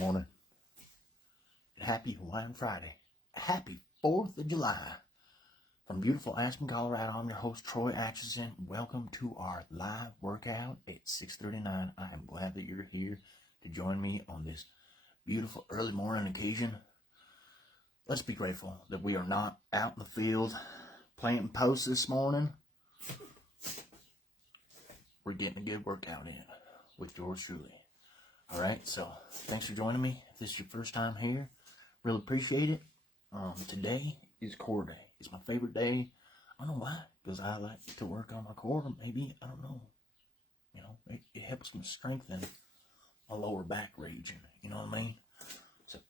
morning. And happy Hawaiian Friday. Happy 4th of July. From beautiful Aspen, Colorado, I'm your host, Troy Atchison. Welcome to our live workout at 6:39. I am glad that you're here to join me on this beautiful early morning occasion. Let's be grateful that we are not out in the field planting posts this morning. We're getting a good workout in with yours truly. All right, so thanks for joining me. If this is your first time here, really appreciate it. Today is core day. It's my favorite day. I don't know why, because I like to work on my core. Maybe, I don't know. You know, it helps me strengthen my lower back region. You know what I mean? So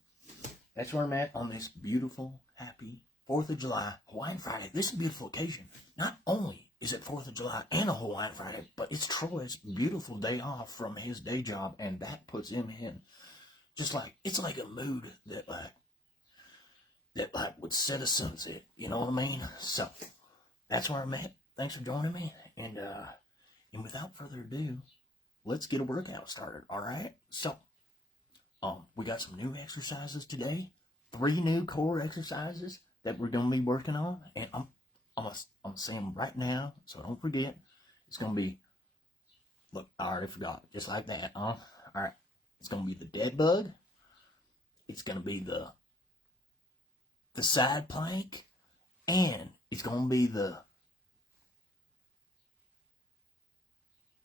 that's where I'm at on this beautiful, happy 4th of July, Hawaiian Friday. This is a beautiful occasion. Not only is it 4th of July and a Hawaiian Friday, but it's Troy's beautiful day off from his day job, and that puts him in just like, it's like a mood that would set a sunset, you know what I mean? So that's where I'm at. Thanks for joining me, and without further ado, let's get a workout started. All right, so we got some new exercises today, 3 new core exercises that we're gonna be working on, and I'm saying them right now, so don't forget. It's gonna be, look, I already forgot, just like that. All right, it's gonna be the dead bug. It's gonna be the side plank, and it's gonna be the,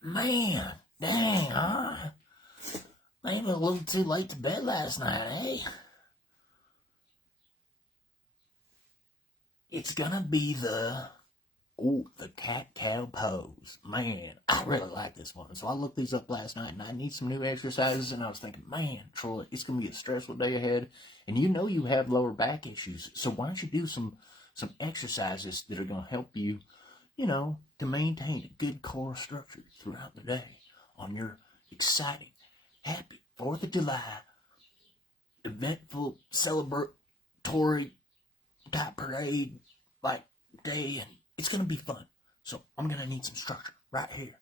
man, dang, huh? Maybe a little too late to bed last night, eh? It's gonna be the cat-cow pose. Man, I really like this one. So I looked these up last night, and I need some new exercises, and I was thinking, man, Troy, it's gonna be a stressful day ahead, and you know you have lower back issues, so why don't you do some exercises that are gonna help you, you know, to maintain a good core structure throughout the day on your exciting, happy 4th of July, eventful, celebratory type parade like day, and it's gonna be fun. So I'm gonna need some structure right here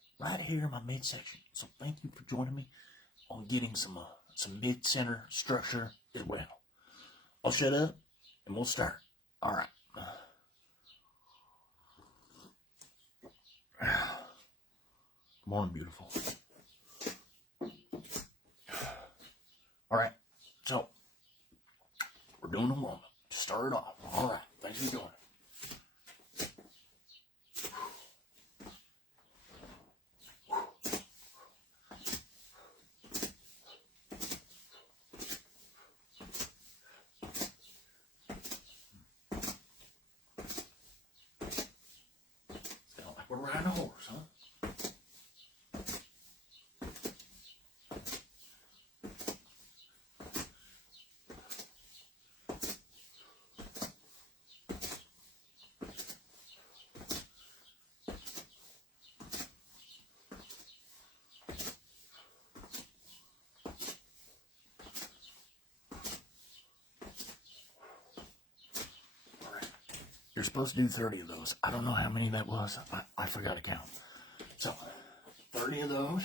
in my midsection. So thank you for joining me on getting some mid-center structure as well. I'll shut up and we'll start. All right. Good morning, beautiful. All right, so we're doing a warm-up to start it off. All right, thanks for joining. It's kind of like we're riding a horse, huh? You're supposed to do 30 of those. I don't know how many that was. I forgot to count. So, 30 of those.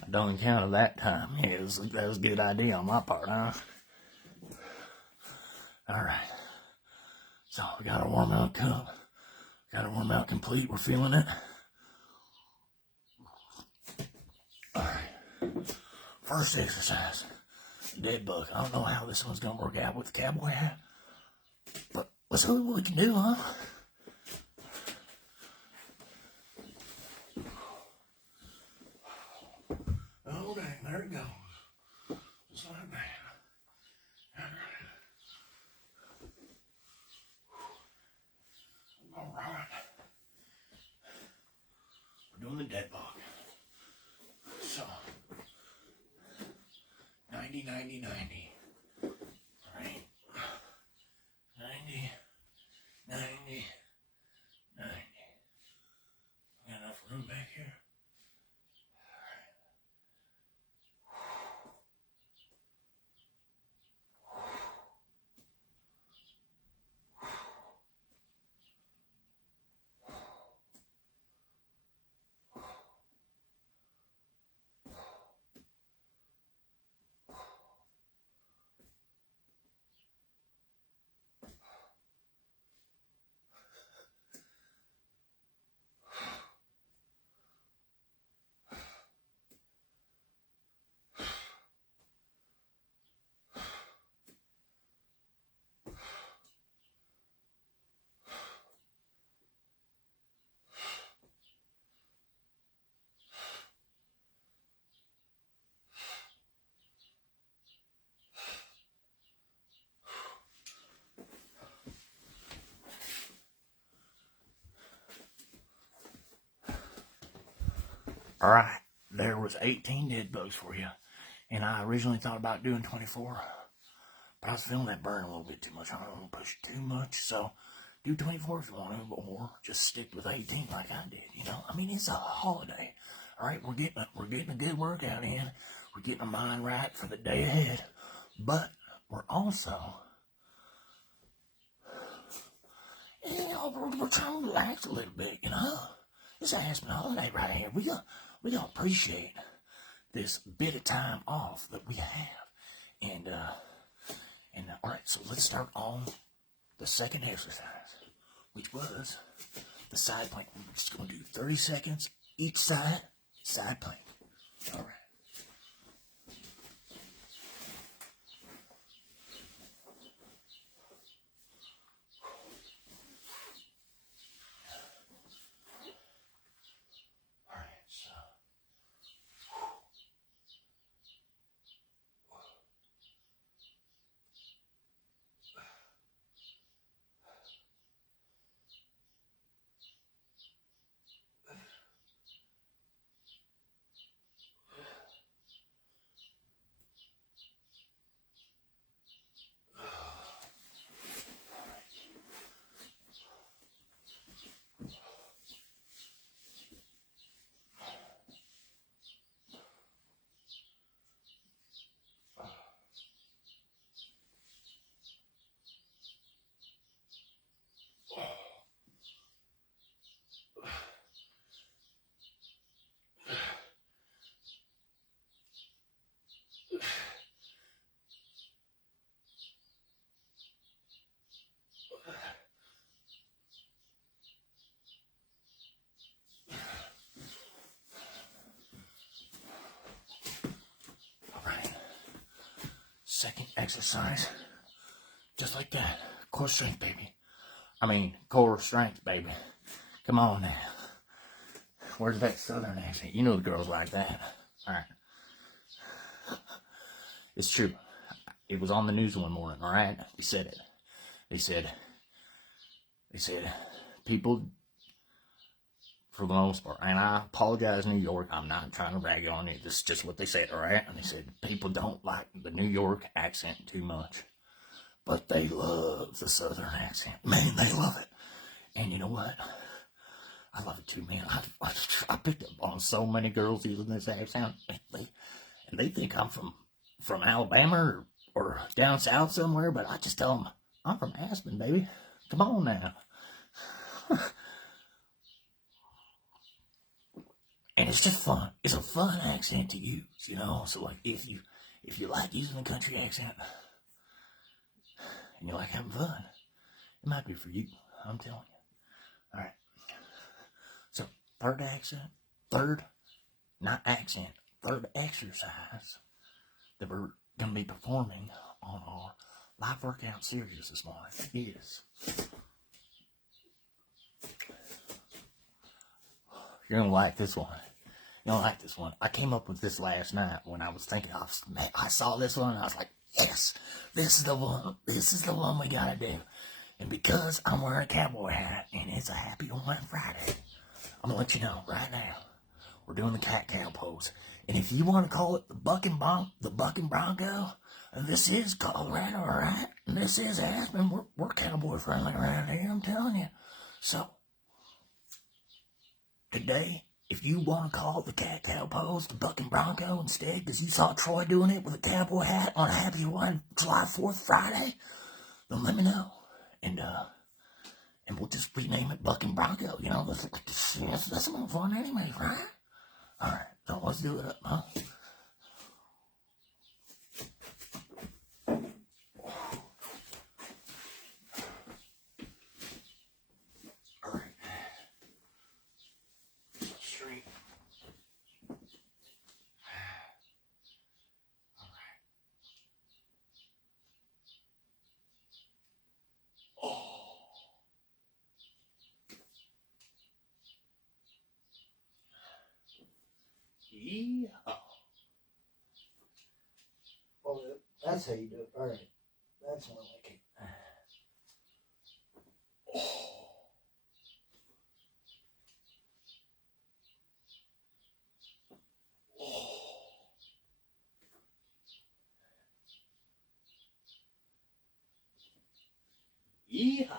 I don't count that time. Yeah, that was a good idea on my part, huh? All right. So we got our warm out cup. Got our warm out complete. We're feeling it. All right. First exercise, dead bug. I don't know how this one's gonna work out with the cowboy hat, but let's see what we can do, huh? Oh, dang, there it goes. Just like that. All right. We're doing the dead bug. 90, 90. All right. 90, 90, 90. Got enough room back here? All right, there was 18 dead bugs for you, and I originally thought about doing 24, but I was feeling that burn a little bit too much. I don't want to push it too much, so do 24 if you want to, or just stick with 18 like I did. You know, I mean, it's a holiday. All right, we're getting a good workout in. We're getting our mind right for the day ahead, but we're also, we're trying to relax a little bit. You know, it's an Aspen holiday right here. We gonna appreciate this bit of time off that we have. And all right, so let's start on the second exercise, which was the side plank. We're just gonna do 30 seconds each side plank. All right. Second exercise, just like that. Core strength, baby. Core strength, baby. Come on now. Where's that southern accent? You know the girls like that. All right. It's true. It was on the news one morning, all right? They said it. They said people, for the most part, and I apologize, New York, I'm not trying to rag on you, this is just what they said, all right? And they said people don't like the New York accent too much, but they love the southern accent. Man, they love it. And you know what? I love it too, man. I picked up on so many girls using this accent, and they think I'm from Alabama or down south somewhere, but I just tell them, I'm from Aspen, baby. Come on now. And it's just fun. It's a fun accent to use, you know. So like if you like using the country accent and you like having fun, it might be for you. I'm telling you. All right. So third exercise that we're gonna be performing on our live workout series this morning is, you're gonna like this one. You don't like this one. I came up with this last night when I was thinking, I saw this one and I was like, yes, this is the one. This is the one we gotta do. And because I'm wearing a cowboy hat and it's a happy Hawaiian Friday, I'm gonna let you know right now, we're doing the cat-cow pose. And if you want to call it the bucking bronco, and this is Colorado, all right? And this is Aspen. We're cowboy friendly around here, I'm telling you. So, today, if you want to call it the cat-cow pose, the bucking bronco instead, because you saw Troy doing it with a cowboy hat on a Happy July 4th Friday, then let me know. And we'll just rename it Bucking Bronco. You know, that's more fun anyway, right? All right, so let's do it up, huh? All right. Straight. All right. Oh. Yeah. Well, that's how you do it. All right. That's more like it. Yeehaw.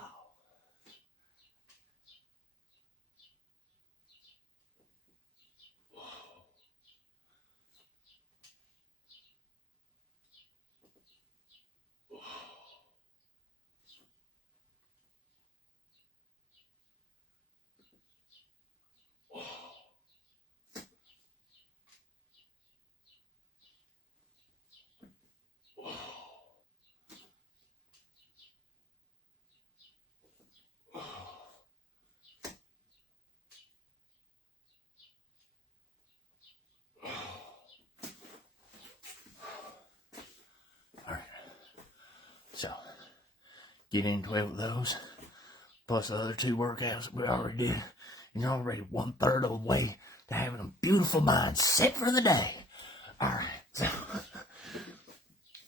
All right. So, get into it with those. Plus the other 2 workouts that we already did. And you're already 1/3 of the way to having a beautiful mind set for the day. All right. So,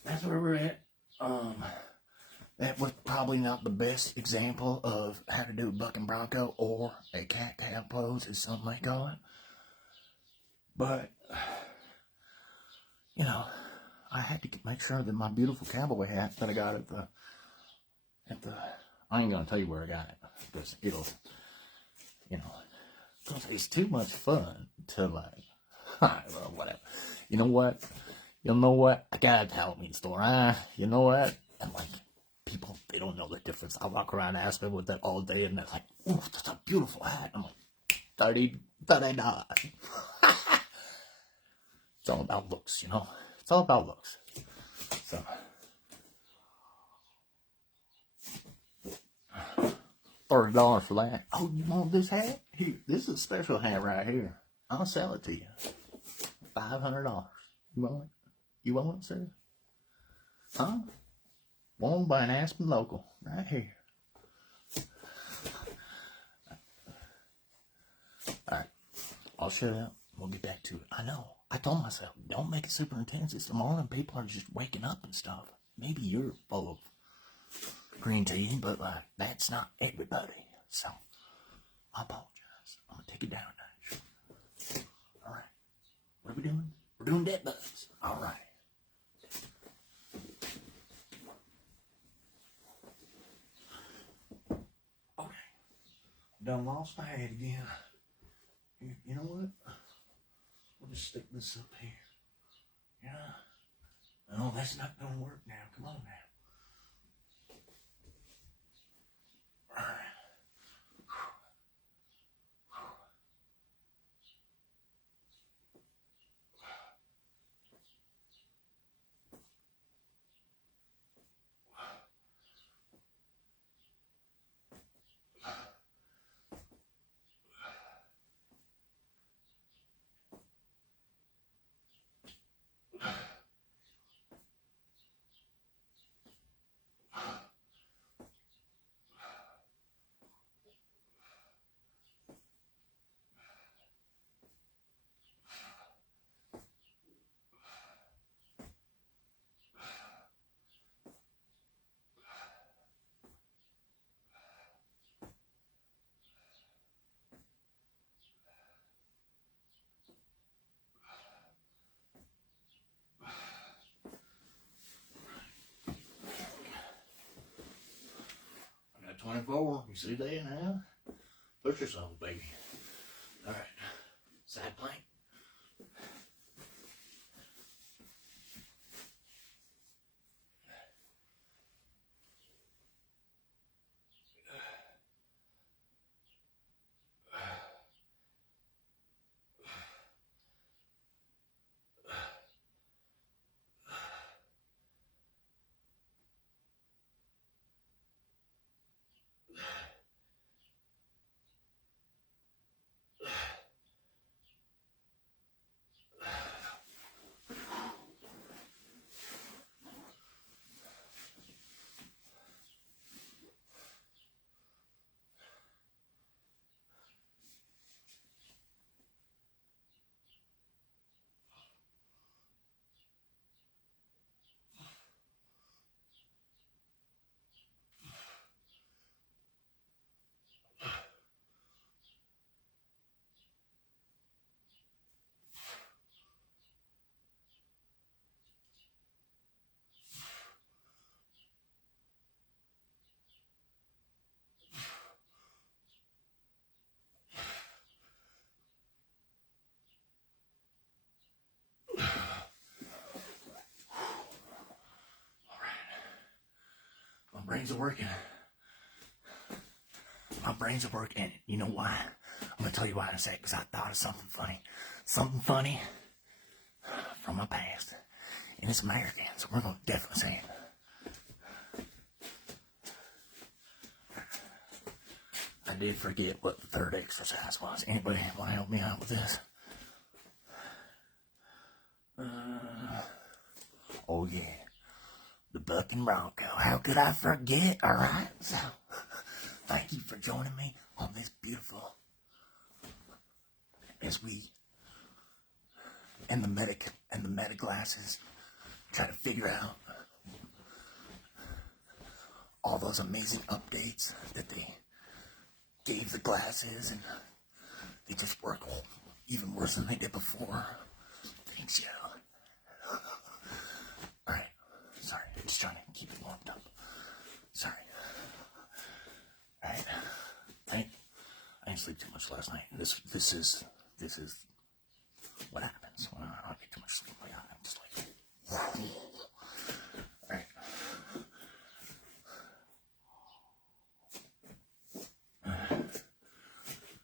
that's where we're at. That was probably not the best example of how to do a bucking bronco or a cat-cow pose, as some may call it. But, you know, I had to make sure that my beautiful cowboy hat that I got at the, I ain't gonna tell you where I got it, because it'll, you know, because it's too much fun to like, well, whatever. You know what? I gotta tell me the story. You know what? And like, people, they don't know the difference. I walk around Aspen with that all day, and they're like, ooh, that's a beautiful hat. I'm like, $30. It's all about looks, you know? It's all about looks. So, $30 for that. Oh, you want this hat? Here, this is a special hat right here. I'll sell it to you. $500. You want it? You want it, sir? Huh? Worn by an Aspen local, right here. Alright, I'll shut up. We'll get back to it. I know. I told myself, don't make it super intense. It's the morning. People are just waking up and stuff. Maybe you're full of green tea, but that's not everybody. So, I apologize. I'm going to take it down a notch. Alright. What are we doing? We're doing dead bugs. Alright. Okay. Done lost my head again. You know what? We'll just stick this up here. Yeah. No, that's not going to work now. Come on now. All right. You see that now? Push yourself, baby. All right. Side plank. My brains are working. My brains are working. You know why? I'm going to tell you why in a sec, because I thought of something funny. Something funny from my past. And it's American, so we're going to definitely say it. I did forget what the third exercise was. Anybody want to help me out with this? Oh, yeah. The Bucking Bronco. How could I forget? All right. So, thank you for joining me on this beautiful, as we and the meta glasses try to figure out all those amazing updates that they gave the glasses, and they just work even worse than they did before. Thanks, yo. Alright, sorry, I'm just trying to keep it warmed up. Sorry. Alright, I didn't sleep too much last night. This is what happens when I don't get too much sleep. Like, I'm just like, alright.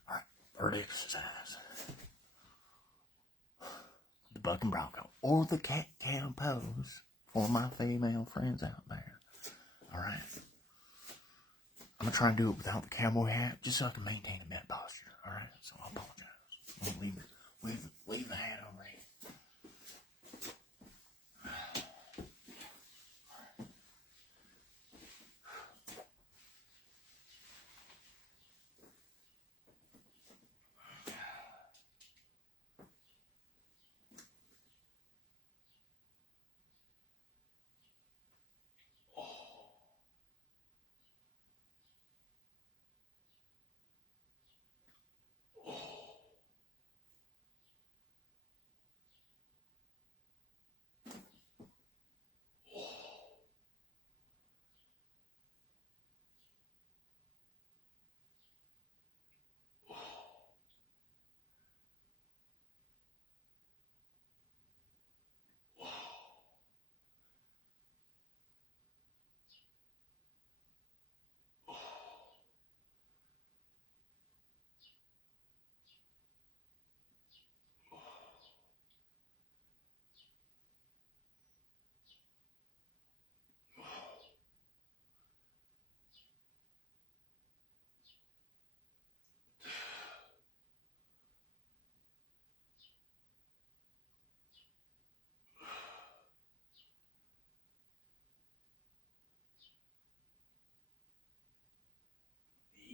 Alright, third exercise. The Bucking Bronco, or the cat-cow pose for my female friends out there. Alright. I'm going to try and do it without the cowboy hat, just so I can maintain a bad posture. Alright, so I apologize. I'm going to leave the hat on right.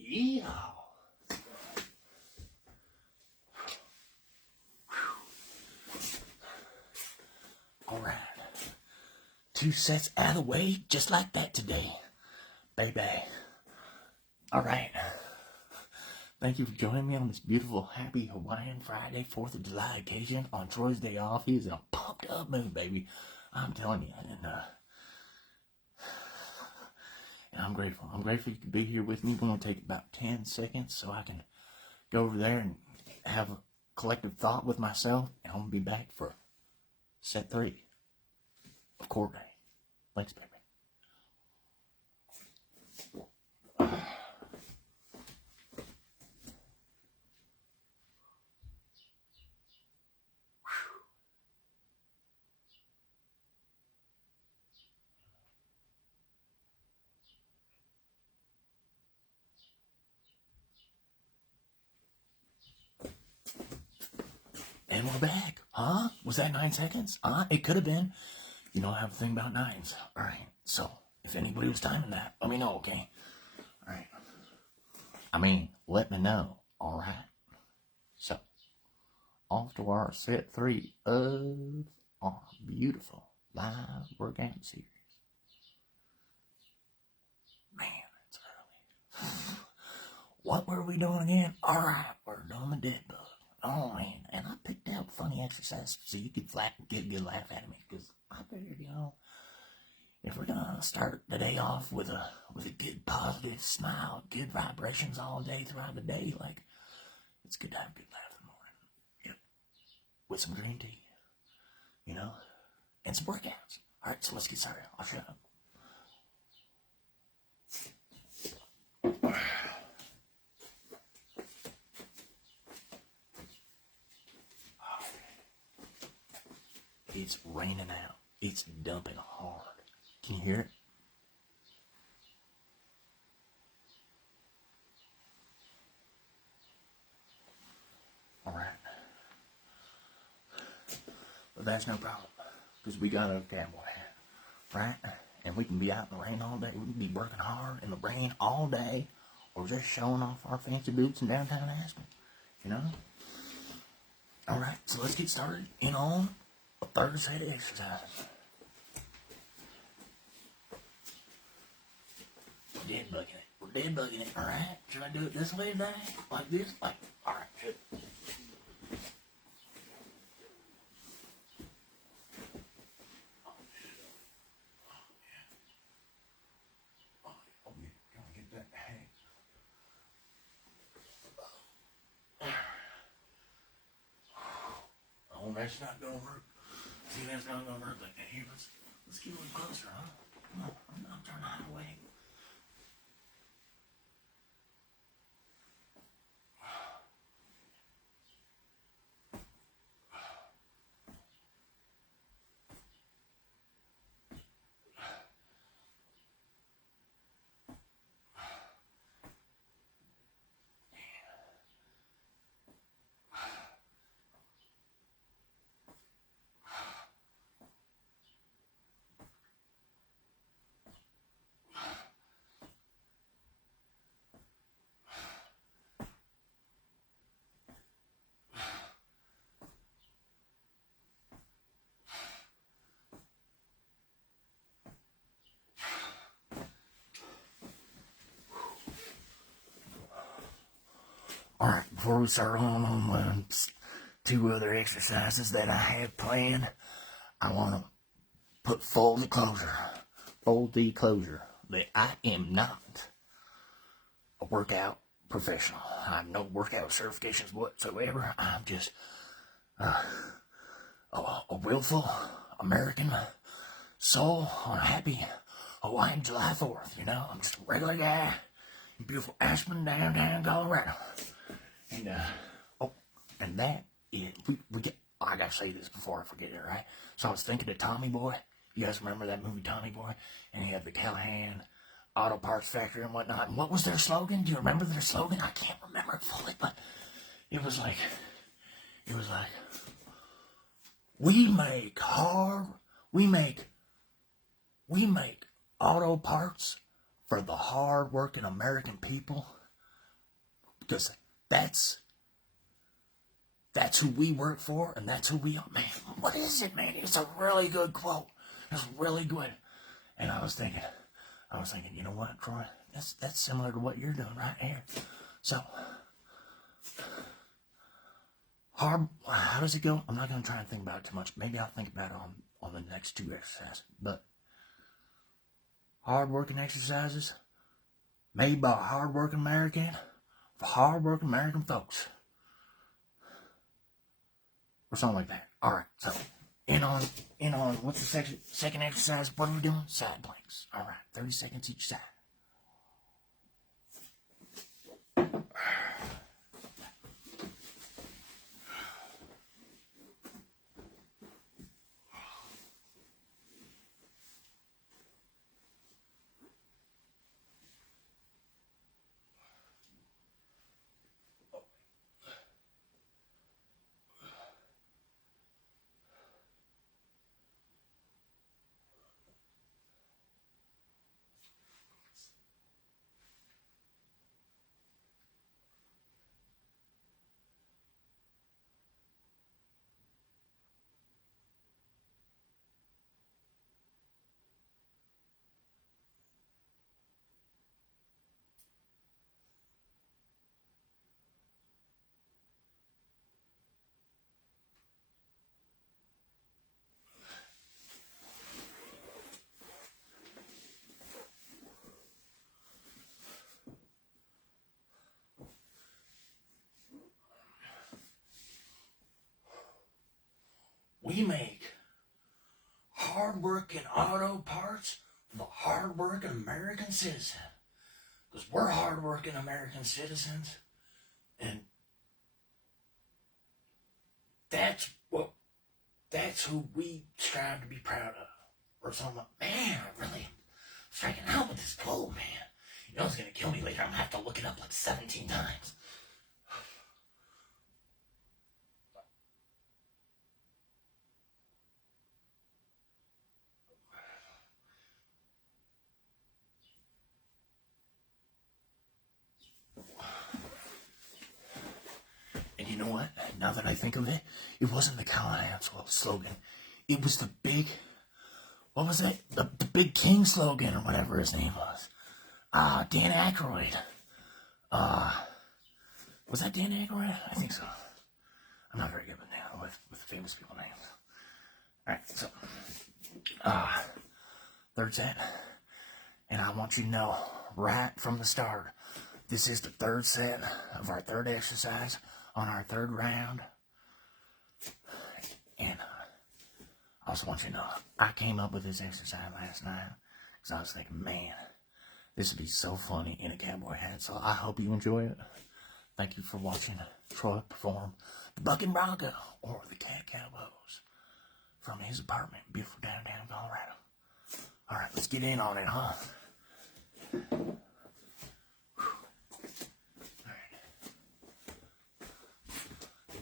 Yeah. Alright. 2 sets out of the way, just like that today. Baby. Alright. Thank you for joining me on this beautiful, happy Hawaiian Friday, 4th of July occasion on Troy's day off. He's in a pumped up mood, baby. I'm telling you. And I'm grateful. I'm grateful you could be here with me. We're going to take about 10 seconds so I can go over there and have a collective thought with myself. And I'm going to be back for set 3 of Core Day. Thanks, baby. And we're back. Huh? Was that 9 seconds? It could have been. You know, I have a thing about 9s. Alright, so if anybody was timing that, let me know, okay? Alright. Let me know. Alright. So, off to our set 3 of our beautiful live workout series. Man, it's early. What were we doing again? Alright, we're doing the dead bug. Oh man, and I picked out funny exercises so you could get a good laugh at me, because I figured, if we're gonna start the day off with a good positive smile, good vibrations all day throughout the day, like, it's good to have a good laugh in the morning. Yep. With some green tea, and some workouts. Alright, so let's get started. I'll shut up. It's raining out. It's dumping hard. Can you hear it? Alright. But that's no problem, because we got a Cowboy, right? And we can be out in the rain all day. We can be working hard in the rain all day, or just showing off our fancy boots in downtown Aspen, Alright, so let's get started on a third set of exercises. We're dead bugging it. We're dead bugging it, alright? Should I do it this way today? Like this? Alright, should. Oh, that's not gonna work. See, that's not gonna work like that. Here, let's get a little closer, huh? Come on, I'm trying to hide away. Alright, before we start on 2 other exercises that I have planned, I want to put full disclosure that I am not a workout professional. I have no workout certifications whatsoever. I'm just a willful American soul on a happy Hawaiian July 4th, I'm just a regular guy in beautiful Aspen, downtown Colorado. And that is, we get, I gotta say this before I forget it, right? So I was thinking of Tommy Boy. You guys remember that movie, Tommy Boy? And he had the Callahan Auto Parts Factory and whatnot. And what was their slogan? Do you remember their slogan? I can't remember it fully, but it was like, we make auto parts for the hard-working American people, because that's who we work for, and that's who we are. Man, what is it, man? It's a really good quote. It's really good. And I was thinking, you know what, Troy? That's similar to what you're doing right here. So, how does it go? I'm not going to try and think about it too much. Maybe I'll think about it on the next 2 exercises. But hard-working exercises made by a hard-working American for hard-working American folks. Or something like that. Alright, so in on, what's the second exercise? What are we doing? Side planks. Alright, 30 seconds each side. We make hard-working auto parts for the hard-working American citizen. Because we're hard-working American citizens. And that's who we strive to be proud of. Or something like, man, I really striking out with this quote, man. You know it's going to kill me later. I'm going to have to look it up like 17 times. And you know what? Now that I think of it, it wasn't the Hawaiian slogan. It was the big, what was it? The Big King slogan or whatever his name was. Dan Aykroyd. Was that Dan Aykroyd? I think so. I'm not very good with famous people names. Alright, so, third set. And I want you to know, right from the start, this is the third set of our third exercise on our third round. And I also want you to know, I came up with this exercise last night because I was thinking, man, this would be so funny in a cowboy hat. So I hope you enjoy it. Thank you for watching Troy perform the Bucking Bronco, or the Cat Cowboys, from his apartment in beautiful downtown Colorado. Alright, let's get in on it, huh?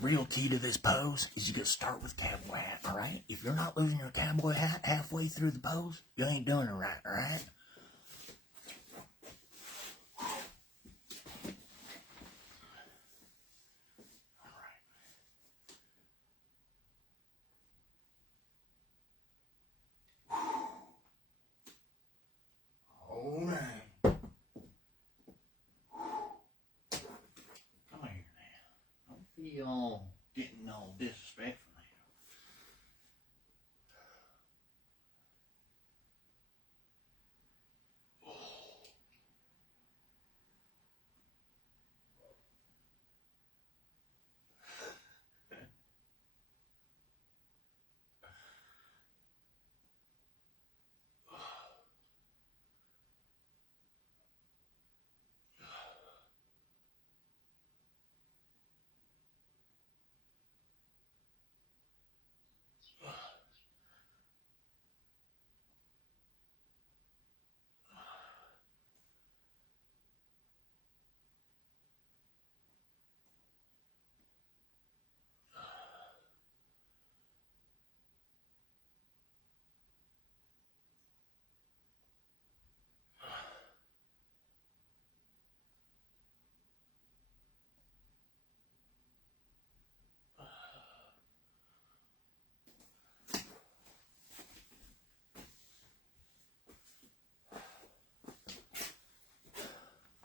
Real key to this pose is you gotta start with cowboy hat, alright? If you're not losing your cowboy hat halfway through the pose, you ain't doing it right, alright? Y'all getting all disrespectful now.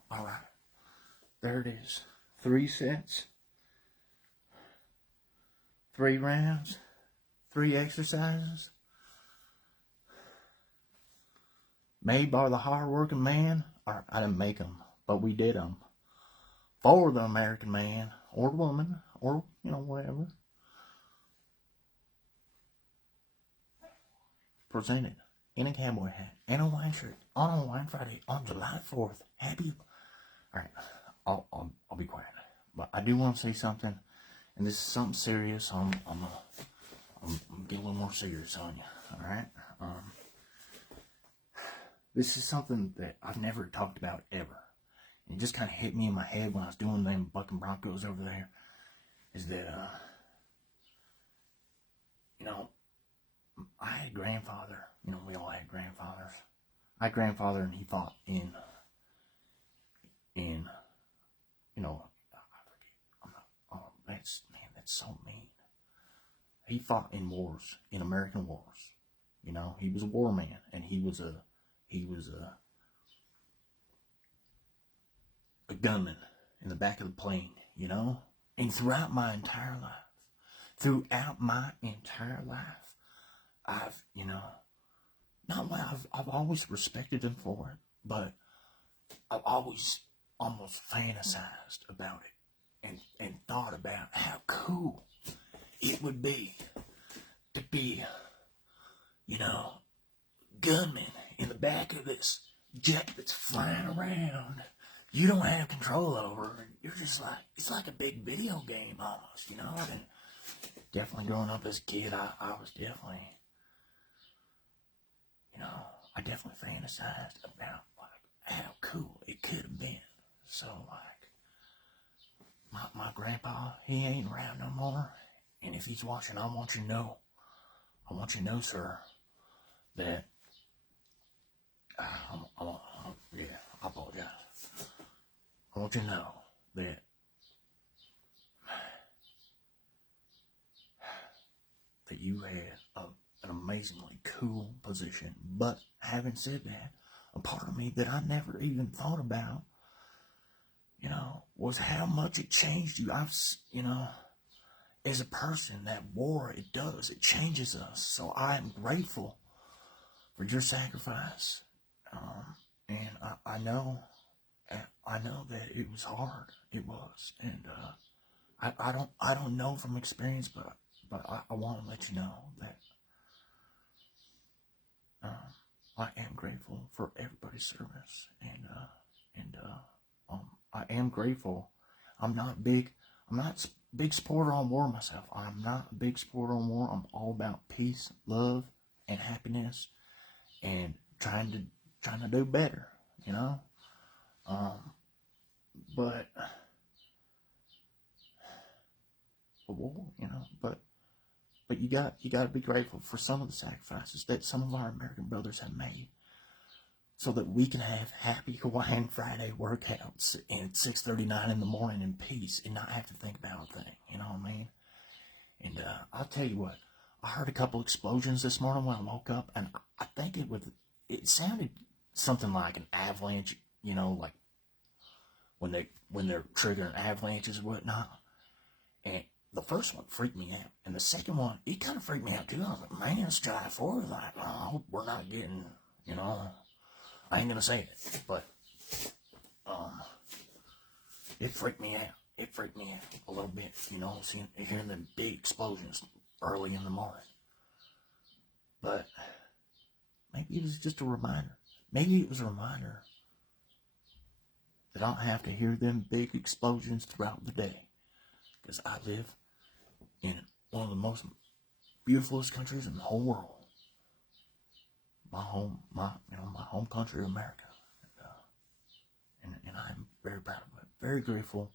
Alright, there it is. 3 sets, 3 rounds, 3 exercises. Made by the hard-working man I didn't make them, but we did them for the American man or woman or, whatever. Presented in a cowboy hat and a Hawaiian shirt on a Hawaiian Friday on July 4th. Happy. All right, I'll be quiet. But I do want to say something, and this is something serious. I'm getting a little more serious on you. All right. This is something that I've never talked about ever. It just kind of hit me in my head when I was doing them bucking Broncos over there. Is that I had a grandfather. We all had grandfathers. I had a grandfather, and he fought in that's so mean. He fought in wars, in American wars. He was a war man, and he was a gunman in the back of the plane, And throughout my entire life, I've, I've always respected him for it, but I've always almost fantasized about it and thought about how cool it would be to be, gunman in the back of this jet that's flying around. You don't have control over, and you're just like, it's like a big video game almost, And definitely growing up as a kid, I was definitely, I definitely fantasized about, how cool it could have been. So, my grandpa, he ain't around no more, and if he's watching, I want you to know, sir, that, I apologize. I want you to know that you had an amazingly cool position. But having said that, a part of me that I never even thought about, was how much it changed you. As a person, that war, it changes us. So I am grateful for your sacrifice. And I know that it was hard. It was. And I don't know from experience, but I want to let you know that I am grateful for everybody's service, and I am grateful. I'm not big supporter on war myself. I'm not a big supporter on war. I'm all about peace, love, and happiness, and trying to do better, But war, But you got to be grateful for some of the sacrifices that some of our American brothers have made, so that we can have happy Hawaiian Friday workouts at 6:39 in the morning in peace and not have to think about a thing. You know what I mean? And I'll tell you what, I heard a couple explosions this morning when I woke up, and I think it sounded something like an avalanche. Like when they're triggering avalanches or whatnot. And the first one freaked me out, and the second one, it kind of freaked me out too. I was like, man, it's July 4th. Like, I hope we're not getting, I ain't gonna say it, but it freaked me out. It freaked me out a little bit, hearing the big explosions early in the morning. But maybe it was just a reminder. Maybe it was a reminder that I don't have to hear them big explosions throughout the day, because I live in one of the most beautifulest countries in the whole world. My home country, America. And I'm very proud of it. Very grateful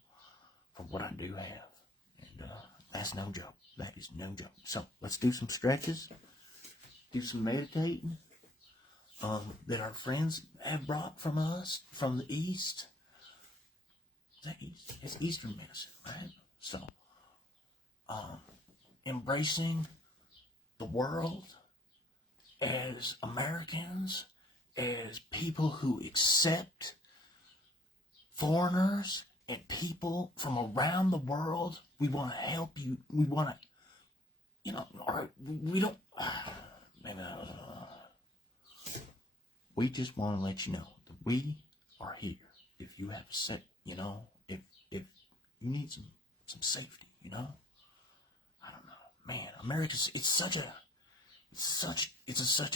for what I do have. And that's no joke. That is no joke. So let's do some stretches. Do some meditating. That our friends have brought from us from the East. Is that East? It's Eastern medicine, right? So, embracing the world as Americans, as people who accept foreigners and people from around the world. We want to help you. We want to, we don't, we just want to let you know that we are here. If you have if you need some safety, I don't know, man. It's such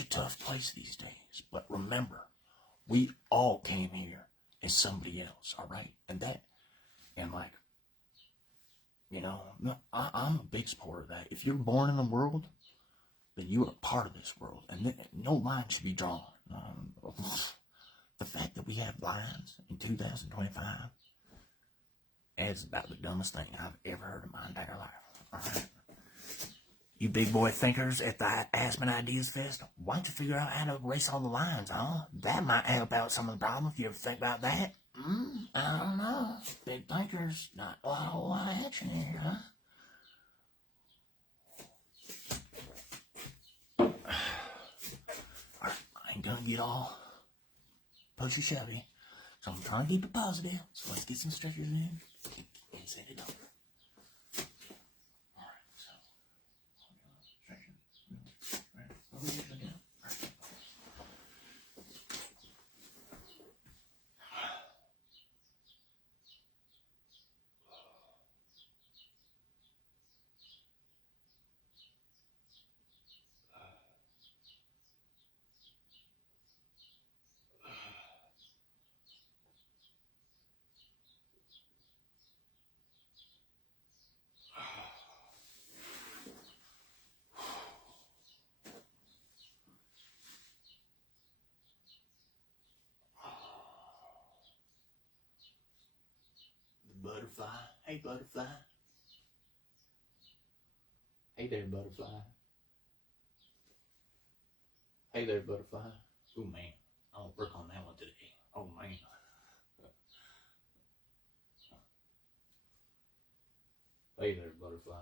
a tough place these days. But remember, we all came here as somebody else, all right? And like, I'm a big supporter of that. If you're born in the world, then you are part of this world, and no line should be drawn. The fact that we have lines in 2025 is about the dumbest thing I've ever heard in my entire life. All right, you big boy thinkers at the Aspen Ideas Fest, why don't you figure out how to erase all the lines, huh? That might help out some of the problem if you ever think about that. I don't know. Big thinkers, not a whole lot of action here, huh? I ain't gonna get all pushy shovey, so I'm trying to keep it positive. So let's get some stretchers in and set it over. Alright, so stretcher. Right over here again. Alright. Butterfly. Hey, butterfly. Hey there, butterfly. Hey there, butterfly. Oh, man. I'll work on that one today. Oh, man. Hey there, butterfly.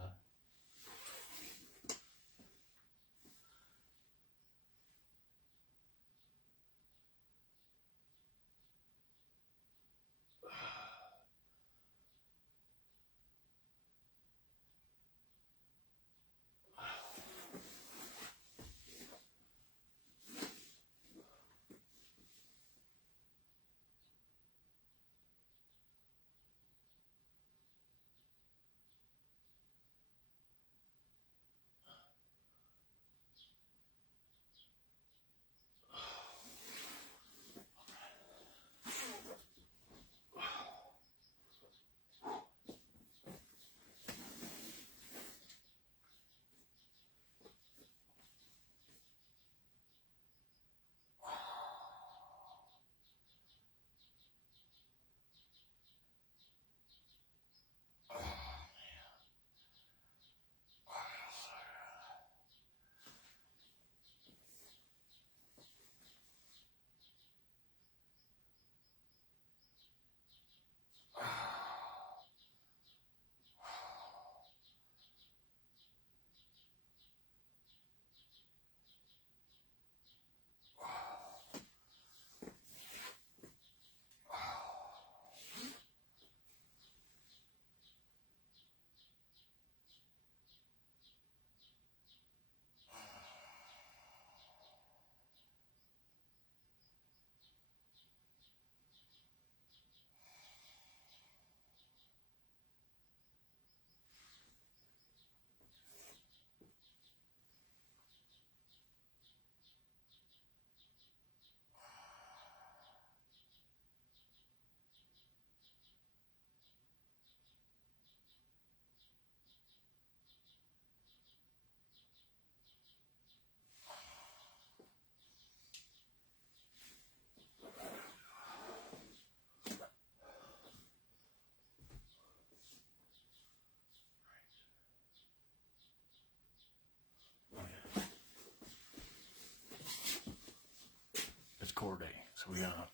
It's core day, so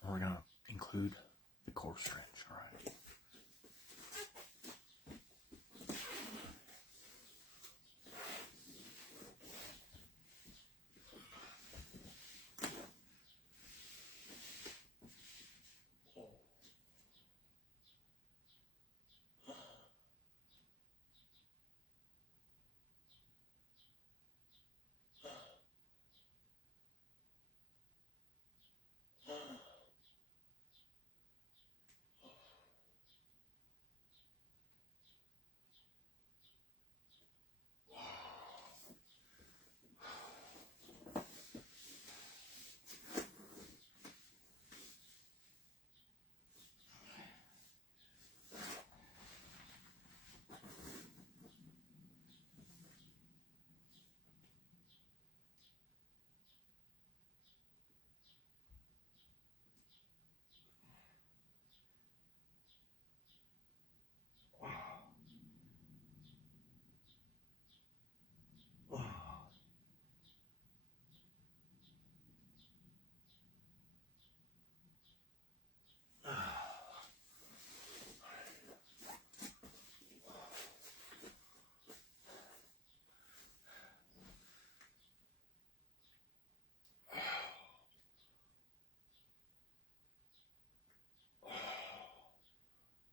we're gonna include the core stretch. All right.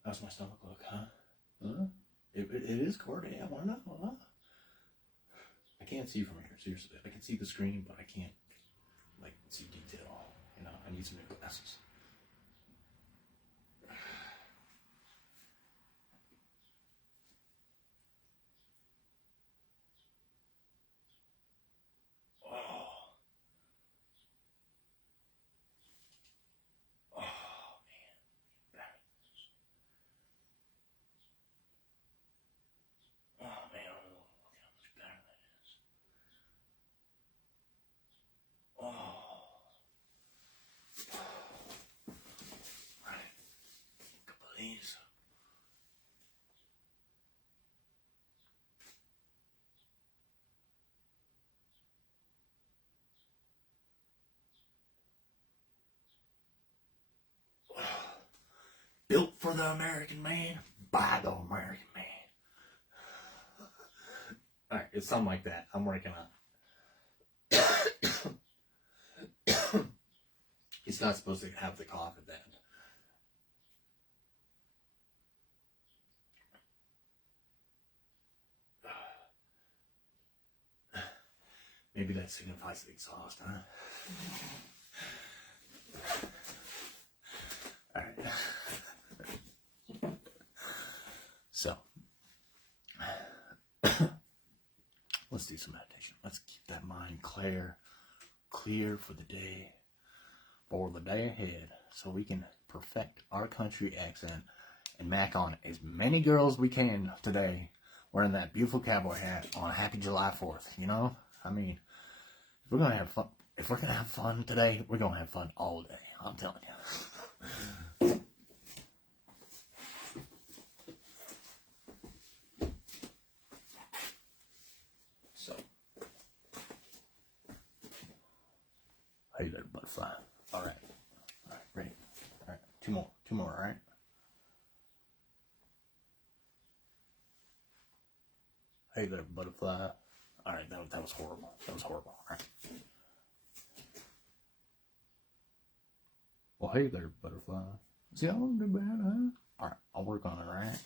How's my stomach look, huh? Huh? It is cordy. I want to know. Huh? I can't see from here, seriously. I can see the screen, but I can't, like, see detail. You know, I need some new glasses. Please. Built for the American man, by the American man. Alright, it's something like that. I'm working on. He's not supposed to have the cough at that. Maybe that signifies the exhaust, huh? Alright. So, let's do some meditation. Let's keep that mind clear for the day ahead, so we can perfect our country accent and mac on as many girls we can today wearing that beautiful cowboy hat on Happy July 4th, you know? I mean, if we're gonna have fun today, we're gonna have fun all day, I'm telling you. So, hey there, butterfly. Alright, ready? Alright, two more, alright? Hey there, butterfly. Alright, that was horrible. Alright. Well, hey there, butterfly. See, I won't do bad, huh? Alright, I'll work on it, alright?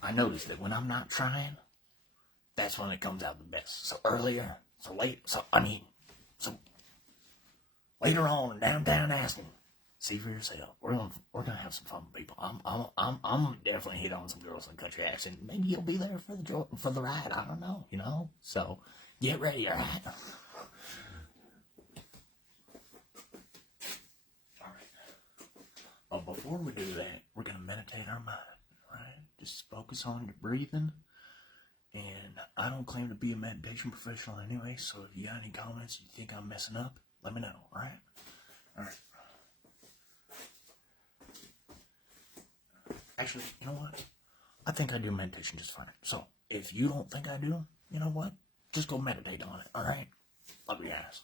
I noticed that when I'm not trying, that's when it comes out the best. So later on, downtown Aston, see for yourself. We're gonna have some fun, people. I'm definitely hit on some girls in country accent. Maybe you'll be there for the ride. I don't know, you know. So get ready, all right? All right. But before we do that, we're gonna meditate our mind. All right? Just focus on your breathing. And I don't claim to be a meditation professional anyway. So if you got any comments, you think I'm messing up, let me know. All right. All right. Actually, you know what? I think I do meditation just fine. So, if you don't think I do, you know what? Just go meditate on it, alright? Love you guys.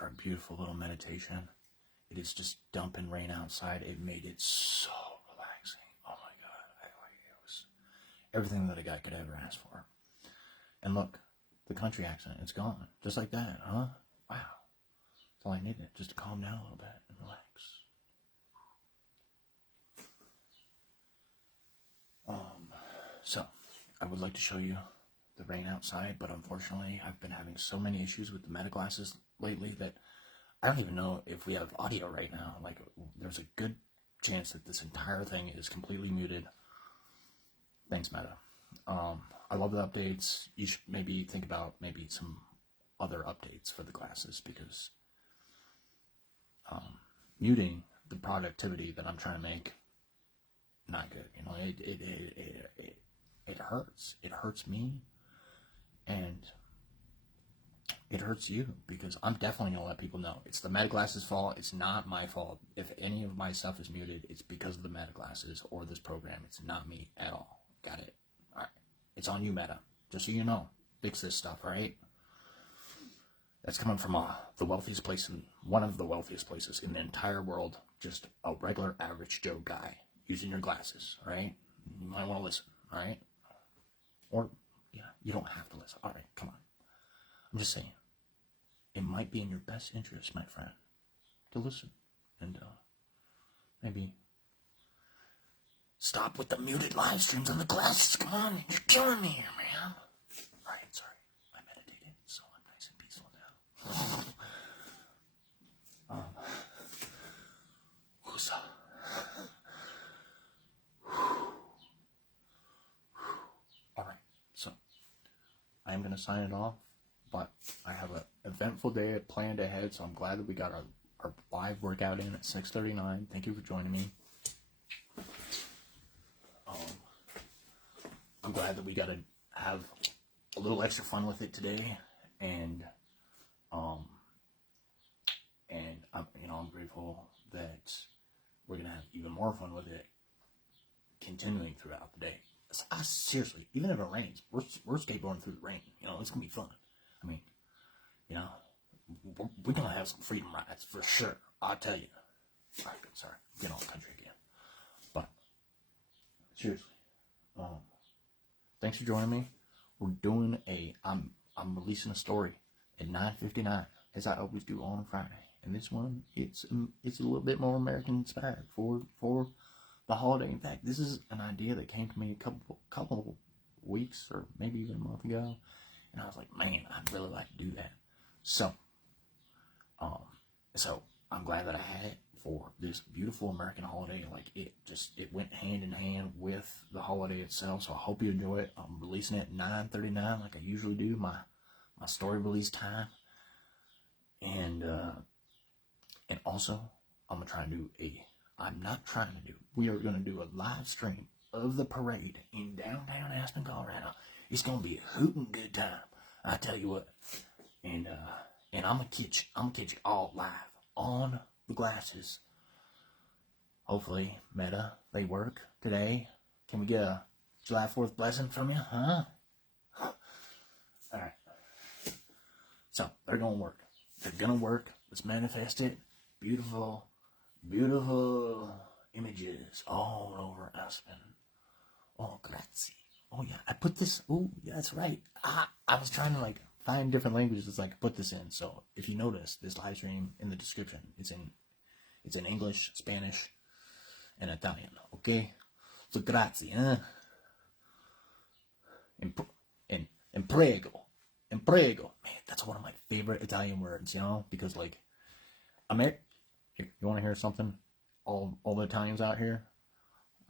after our beautiful little meditation. It is just dumping rain outside. It made it so relaxing. Oh my God. It was everything that a guy could ever ask for. And look, the country accent, it's gone. Just like that, huh? Wow. That's all I needed, just to calm down a little bit and relax. So, I would like to show you the rain outside, but unfortunately, I've been having so many issues with the Meta glasses lately that I don't even know if we have audio right now. Like, there's a good chance that this entire thing is completely muted. Thanks, Meta. I love the updates. You should maybe think about maybe some other updates for the glasses, because muting the productivity that I'm trying to make, not good. You know, it hurts. It hurts me, and it hurts you, because I'm definitely gonna let people know it's the Meta glasses' fault. It's not my fault. If any of my stuff is muted, it's because of the Meta glasses or this program. It's not me at all. Got it? All right. It's on you, Meta. Just so you know, fix this stuff, all right? That's coming from the wealthiest place, in one of the wealthiest places in the entire world. Just a regular, average Joe guy using your glasses, all right? You might want to listen, all right? Or, yeah, you don't have to listen. All right, come on. I'm just saying, it might be in your best interest, my friend, to listen. And maybe stop with the muted live streams on the glasses. Come on, you're killing me here, man. All right, sorry. I meditated, so I'm nice and peaceful now. Woosah. All right, so I am going to sign it off, but I have an eventful day planned ahead, so I'm glad that we got our live workout in at 6:39. Thank you for joining me. I'm glad that we got to have a little extra fun with it today, and I'm grateful that we're gonna have even more fun with it, continuing throughout the day. Seriously, even if it rains, we're skateboarding through the rain. You know, it's gonna be fun. I mean, you know, we're gonna have some freedom rides for sure. I'll tell you. All right, sorry, getting all country again, but seriously, thanks for joining me. We're doing I'm releasing a story at 9:59, as I always do on a Friday. And this one, it's a little bit more American inspired for the holiday. In fact, this is an idea that came to me a couple weeks or maybe even a month ago, and I was like, man, I'd really like to do that. So I'm glad that I had it for this beautiful American holiday. Like, it went hand in hand with the holiday itself. So I hope you enjoy it. I'm releasing it at 9:39, like I usually do, my story release time. And also, we are going to do a live stream of the parade in downtown Aspen, Colorado. It's going to be a hootin' good time, I tell you what. And I'm going to catch it all live on the glasses. Hopefully, Meta, they work today. Can we get a July 4th blessing from you, huh? Alright. So, they're going to work. They're going to work. Let's manifest it. Beautiful, beautiful images all over Aspen. Oh, grazie. Oh, yeah. I put this. Oh, yeah, that's right. I was trying to, find different languages I could put this in. So, if you notice, this live stream in the description, it's in English, Spanish, and Italian. Okay? So, grazie, huh? And prego. And prego. Man, that's one of my favorite Italian words, you know? Because, you want to hear something? All the Italians out here?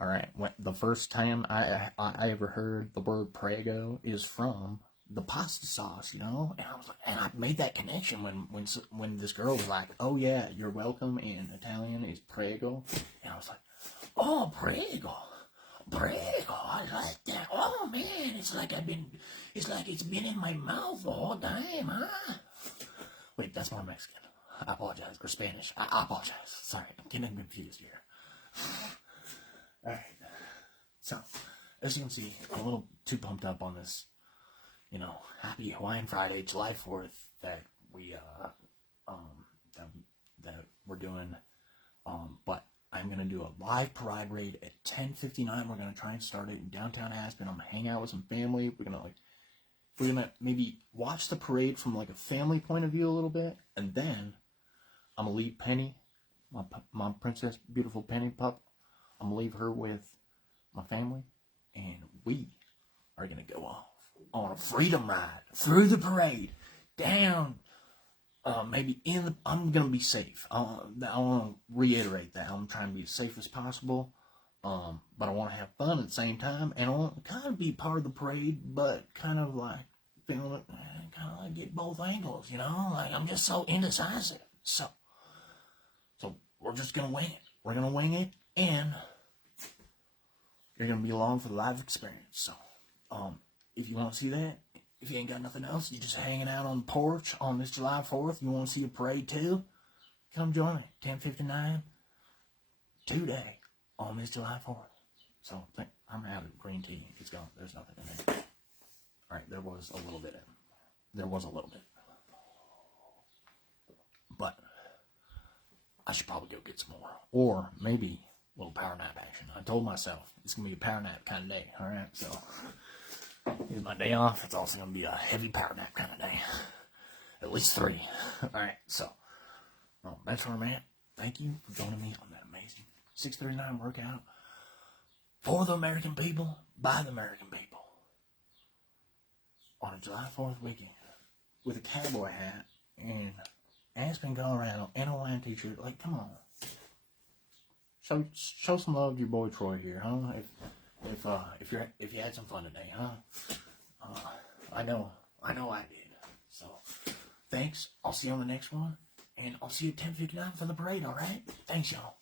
Alright, the first time I ever heard the word prego is from the pasta sauce, you know? And I was like, and I made that connection when this girl was like, oh yeah, you're welcome in Italian is prego. And I was like, oh, prego. Prego, I like that. Oh man, it's like it's been in my mouth the whole time, huh? Wait, that's more Mexican. I apologize. Or Spanish. I apologize. Sorry, I'm getting confused here. Alright. So, as you can see, I'm a little too pumped up on this, happy Hawaiian Friday, July 4th, that we we're doing, but I'm going to do a live parade raid at 10:59. We're going to try and start it in downtown Aspen. I'm going to hang out with some family. We're going to maybe watch the parade from like a family point of view a little bit. And then I'm going to leave Penny, my princess, beautiful Penny pup. I'm going to leave her with my family. And we are going to go off on a freedom ride through the parade, down, maybe I'm going to be safe. I want to reiterate that. I'm trying to be as safe as possible, but I want to have fun at the same time, and I want to kind of be part of the parade, but kind of like feeling it, kind of like get both angles, you know? Like, I'm just so indecisive. So we're just going to wing it. We're going to wing it, and you're going to be along for the live experience. So, if you want to see that, if you ain't got nothing else, you're just hanging out on the porch on this July 4th, you want to see a parade too, come join me, 10:59, today, on this July 4th. So, I'm out of green tea. It's gone. There's nothing in there. Alright, there was a little bit. But, I should probably go get some more. Or, maybe, a little power nap action. I told myself, it's going to be a power nap kind of day. Alright, so it's my day off. It's also going to be a heavy power nap kind of day. At least 3. Alright, so that's where I'm at. Thank you for joining me on that amazing 639 workout for the American people, by the American people, on a July 4th weekend with a cowboy hat and Aspen, Colorado, and a Hawaiian t-shirt. Like, come on. Show some love to your boy Troy here, huh? If you had some fun today, huh? I know I did. So, thanks. I'll see you on the next one, and I'll see you at 10:59 for the parade. All right? Thanks, y'all.